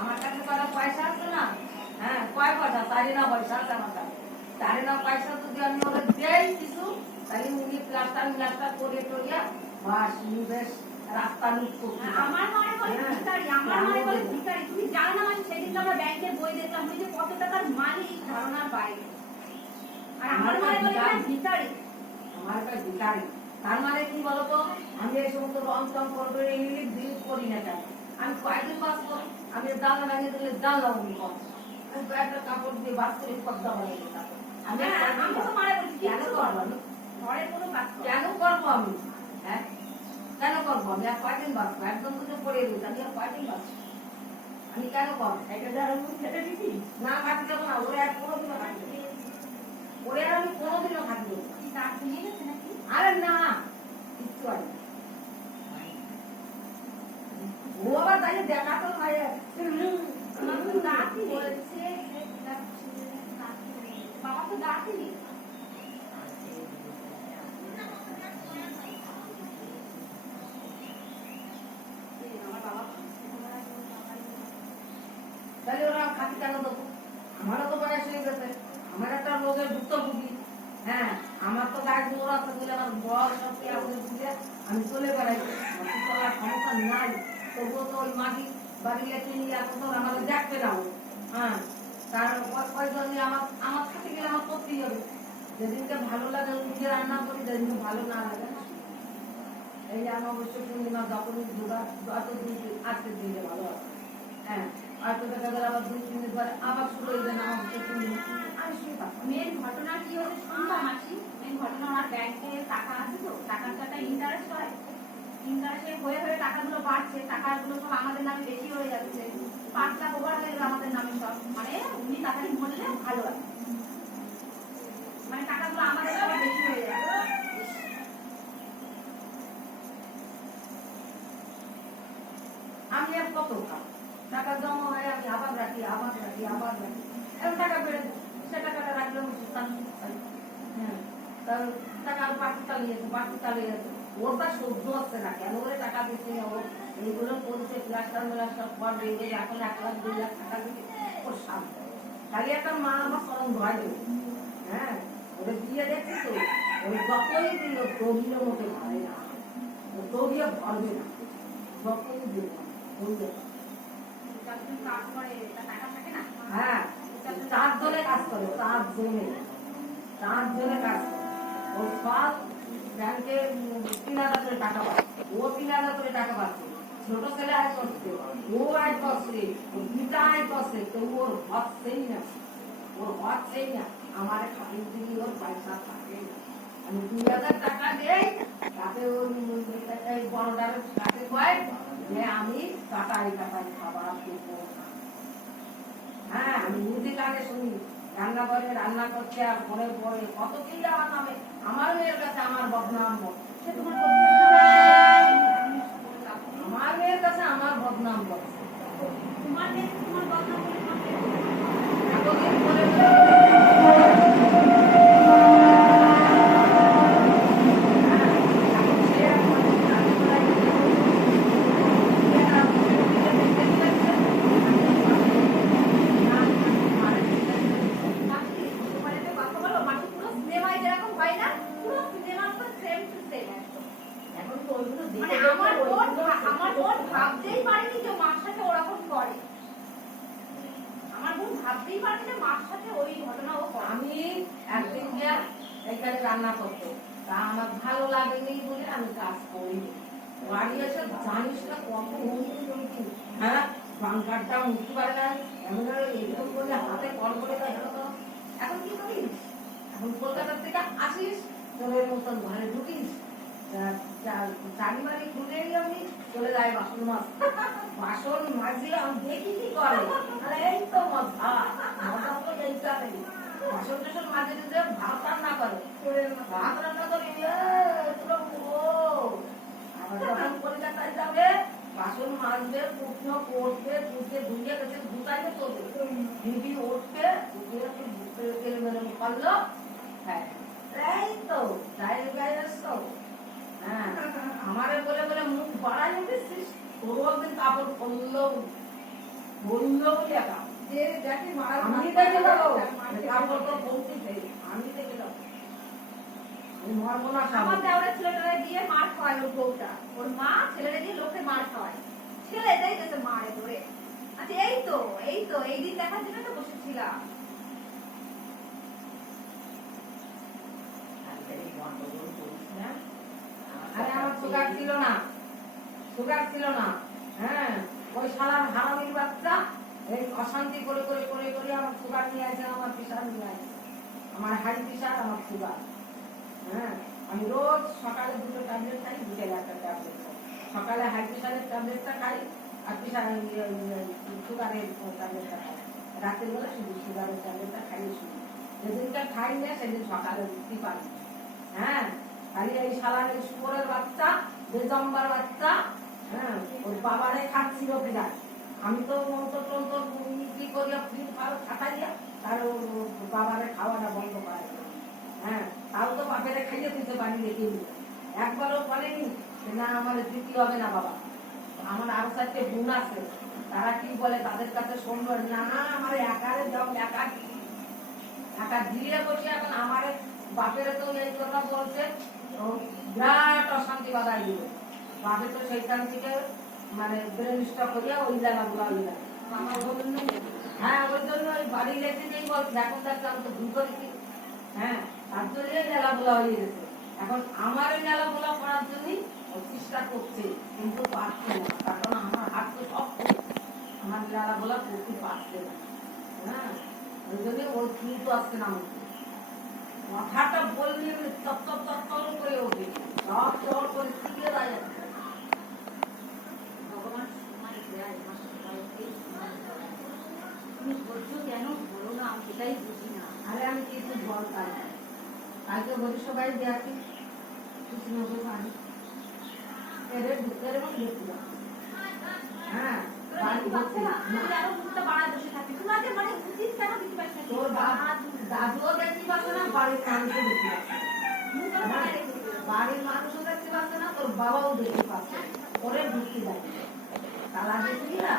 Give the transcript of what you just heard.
আমার কাছে কয়টা পয়সা আছে না, হ্যাঁ কয় পয়সা, 4 পয়সা আছে আমার কাছে। 4 পয়সা যদি আমি ওদের দেই কিছু, তাহলে উনি প্লাস্টার করে টরিয়া বাস বেশ রাস্তা মিট করতে। আমার মনে হয় ভিখারি, আমার মনে হয় ভিখারি। তুমি জানো না, মানে সেদিন আমরা ব্যাংকের বই দেখলাম, ওই যে কত টাকার মালিক ধারণার বাইরে। আর আমার মনে হয় ভিখারি, আমার কাছে ভিখারি। তার মানে কি বলতো, আমি এই সমস্ত রং টং করে ইংলিশ ডিল করি না কেন? আমি কয়েকদিন বাঁচবো, আমি জানলা ভেঙে দিলে জানলা উনি কম, আমি কয়েকটা কাপড় দিয়ে বাস করে পর্দা বানিয়ে দিতাম। আমি তো মারা বলছি কেন করবো, ঘরে কোনো কাজ কেন করবো আমি, হ্যাঁ কেন করবো? আমি আর কয়দিন বাঁচবো? একদম তো পড়ে দিই, আমি আর কয়দিন বাঁচবো? আমি কেন করবো? খেতে দিবি না খাটি দেবো না, ওরে আর কোনোদিনও খাটি দেবো, ওরে আর আমি কোনোদিনও খাটি দেবো। আরে না, কিচ্ছু হয় না। ও আবার তাই দেখাতো ভাই, বাবা তো দাঁড়াতেনি। তাহলে ওরা খাতি কেন দেবো? আমারও তো বয়স হয়ে গেছে, আমার একটা রোগের ভুক্তভোগী, হ্যাঁ আমার তো গায়ে জোর আছে বলে আমার বয়স সত্যি আমাদের বুঝে আমি চলে বেড়াই, চলার ক্ষমতা নাই, তবুও তো ওই মাটি বাড়িয়ে চিনি এখন আমাদের দেখবে না। হ্যাঁ কারণ ওই জন্য আমার খাতে গেলে আমার করতেই হবে। যেদিনকে ভালো লাগে নিজে রান্না করি, যেদিনকে ভালো না লাগে না। এই যে আমার অবশ্য পূর্ণিমা যখনই আজকের দিনকে ভালো আছে, হ্যাঁ হয়তো দেখা গেল আবার 2-3 দিন পরে আবার শুরু হয়ে যাবে আমার পূর্ণিমা, আমি শুয়ে থাকবো। মেন ঘটনা কি হচ্ছে শুনলাম মাসি, মেন ঘটনা ওনার ব্যাংকে টাকা আছে তো, টাকার টাকা ইন্টারেস্ট হয়, ইন্টারেস্টে হয়ে হয়ে টাকাগুলো বাড়ছে, টাকাগুলো সব আমাদের নামে বেশি হয়ে যাচ্ছে, 5 লাখ ওভার হয়ে যাবে আমাদের নামে সব। মানে উনি তাড়াতাড়ি বললে ভালো হয়, মানে টাকাগুলো আমাদের সবার বেশি হয়ে যাবে। আমি আর কত টাকা জমা হয়, আমি আবার রাখি এখন টাকা বেড়ে সে টাকাটা রাখলে হ্যাঁ তার টাকা বাকি চালিয়ে যেত ওর তা সহ্য হচ্ছে না, কেন করে টাকা দিচ্ছে ওর এইগুলো করছে, প্লাস্টার করবে, এখন 1 লাখ 2 লাখ টাকা দিচ্ছে ওর সামনে। খালি একটা মা আমার সরম ভয় দেবে, হ্যাঁ ওদের দিয়ে দেখছি তো, ওই যতই দিল তবিও মতো ভরে না, তবিও ভরবে না, যতই দিল হ্যাঁ 4 জনে কাজ করে, 4 জনে কাজ করে। ও সব ব্যাংকে 3,000 করে টাকা পাচ্ছে, ও 3,000 করে টাকা পাচ্ছে, ছোট ছেলে আয় করছে, ও আয় করছে, দুটা আয় করছে, তো ওর হচ্ছেই না, আমার খালি দিলি ওর পয়সা থাকে না। আমি 2,000 টাকা দেই, তাতে ওর বড়টার কাছে কয় যে আমি কাটাই খাবার দেবো না। হ্যাঁ আমি বুদ্ধি লাগে শুনি, রান্না করে রান্না করছে আর পরে পরে কত কি আমার নামে, আমার মেয়ের কাছে আমার বদনাম, আমার মেয়ের কাছে আমার বদনাম করছে, তোমার মেয়ে তোমার বদনাম ভাবতেই পারিনি যে মার সাথে ওরকম করে, আমার বোন ভাবতেই পারেনি যে মার সাথে ওই ঘটনা ও করে। আমি একদিন গিয়া এখানে রান্না করতো, তা আমার ভালো লাগেনি বলে আমি কাজ করিনি। বাড়ি এসে জানিস না কত হুমকি, হ্যাঁ বাঙ্কারটা মুক্তি পারে না, এমন এরকম করে হাতে কল করে দেয়। এখন কি করিস? এখন কলকাতার থেকে আসিস, তোদের মতন ঘরে ঢুকিস, চারি বাড়ি খুলে আমি চলে যায় বাসন মাজলে আমি দেখি কি করে, এই তো মজা তো এইটা নেই, বাসন টাসন মাঝে দিতে ভাত রান্না করে, ভাত রান্না করে আবার যখন কলকাতায় যাবে বাসন মাজবে, কুটনো করবে, কুটে ধুয়ে গেছে ধুতাইলে চলবে, দিদি উঠবে তেল মেরে করলো, হ্যাঁ এই তো যাই গায়ে আসতো। হ্যাঁ আমারে বলে বলে মুখ বাড়াই দিচ্ছিস, তোর একদিন কাপড় করলো বললো বলে একা যে দেখে মারা আমি দেখে দেবো তারপর তো বলতে চাই আমি দেখে দেবো আমি মরবো না আমার সামনে দেওরের ছেলেটারে দিয়ে মার খাওয়ায় ওর বউটা, ওর মা ছেলেটা দিয়ে লোককে মার খাওয়ায়, ছেলে এটাই গেছে মারে ধরে। আচ্ছা এই তো এই দিন দেখার জন্য তো বসেছিলাম। আরে আমার সুগার ছিল না, সুগার ছিল না। হ্যাঁ ওই শালার হারামির বাচ্চা এই অশান্তি করে করে করে করে আমার সুগার নিয়ে আসে, আমার প্রেশার নিয়ে আসে, আমার হাই প্রেশার, আমার সুগার। হ্যাঁ আমি রোজ সকালে দুটো ট্যাবলেট খাই, বিকেলে একটা ট্যাবলেট খাই। সকালে হাই প্রেশারের ট্যাবলেটটা খাই আর প্রেশার সুগারের ট্যাবলেটটা খাই। রাতের বেলা শুধু সুগারের ট্যাবলেটটা খাইয়ে শুনি। যেদিনটা খাই না সেদিন সকালে উঠতে পারি। হ্যাঁ খালি এই শালার এই শুয়োরের বাচ্চা, বেজম্বার বাচ্চা, হ্যাঁ ওর বাবারে খাচ্ছিল বিরাট। আমি তো মন্ত্র টন্ত্র কি করিয়া ফ্রি খাটাইয়া তার ওর বাবারে খাওয়াটা বন্ধ করা গেল। হ্যাঁ তাও তো বাপেরে খাইয়ে দিতে পারি রেখে দিল। একবারও বলেনি যে না আমার দিতে হবে না বাবা। আমার আরো চারটে বোন আছে, তারা কি বলে তাদের কাছে শুনবো না আমার একারে দাও, একা দিয়ে বসে এখন আমার বাপের তো এই কথা বলছে, ও বিরাট অশান্তি বাধাই দিল। বাপে তো সেইখান থেকে মানে ব্রেন স্টক করিয়া ওই জায়গাগুলো আমার বলুন। হ্যাঁ ওই জন্য ওই বাড়ি লেগে নেই বলছে, এখন দেখলাম তো ভুল করেছি। হ্যাঁ তার জন্য মেলাগুলো হয়ে গেছে। এখন আমার এই মেলাগুলো করার জন্যই ও চেষ্টা করছে, কিন্তু পারছে না, কারণ আমার হাত তো শক্ত, আমার মেলাগুলো করতে পারছে না। হ্যাঁ ওই জন্য ওর কিন্তু আসছে না আমাকে, মাথাটা বললে তত্তর করে ওঠে, সব চর করে শিখিয়ে দেয় যাচ্ছে। ভগবান মানে দেয় আমার সবাইকে সমান করে। তুমি ধৈর্য কেন ধরো না আমি সেটাই বুঝি না। আরে আমি কিছু বল তাই কালকে বলি সবাই দেখি কিছু নজর পানি এদের দুঃখের এবং দেখতে। হ্যাঁ বাড়ি পাচ্ছে ভর্তি না, তুমি আরো মুখটা বাড়ায় বসে থাকি, তোমাদের মানে উচিত কেন দিতে পারছি না? তোর দাদুও দেখতে পাচ্ছে না, বাড়ির মানুষও দেখতে পাচ্ছে না। মুখটা বাড়ায় রেখে দিল। বাড়ির মানুষও দেখতে পাচ্ছে না, তোর বাবাও দেখতে পাচ্ছে না। ওরে ঢুকতে দেয় তালা দিয়ে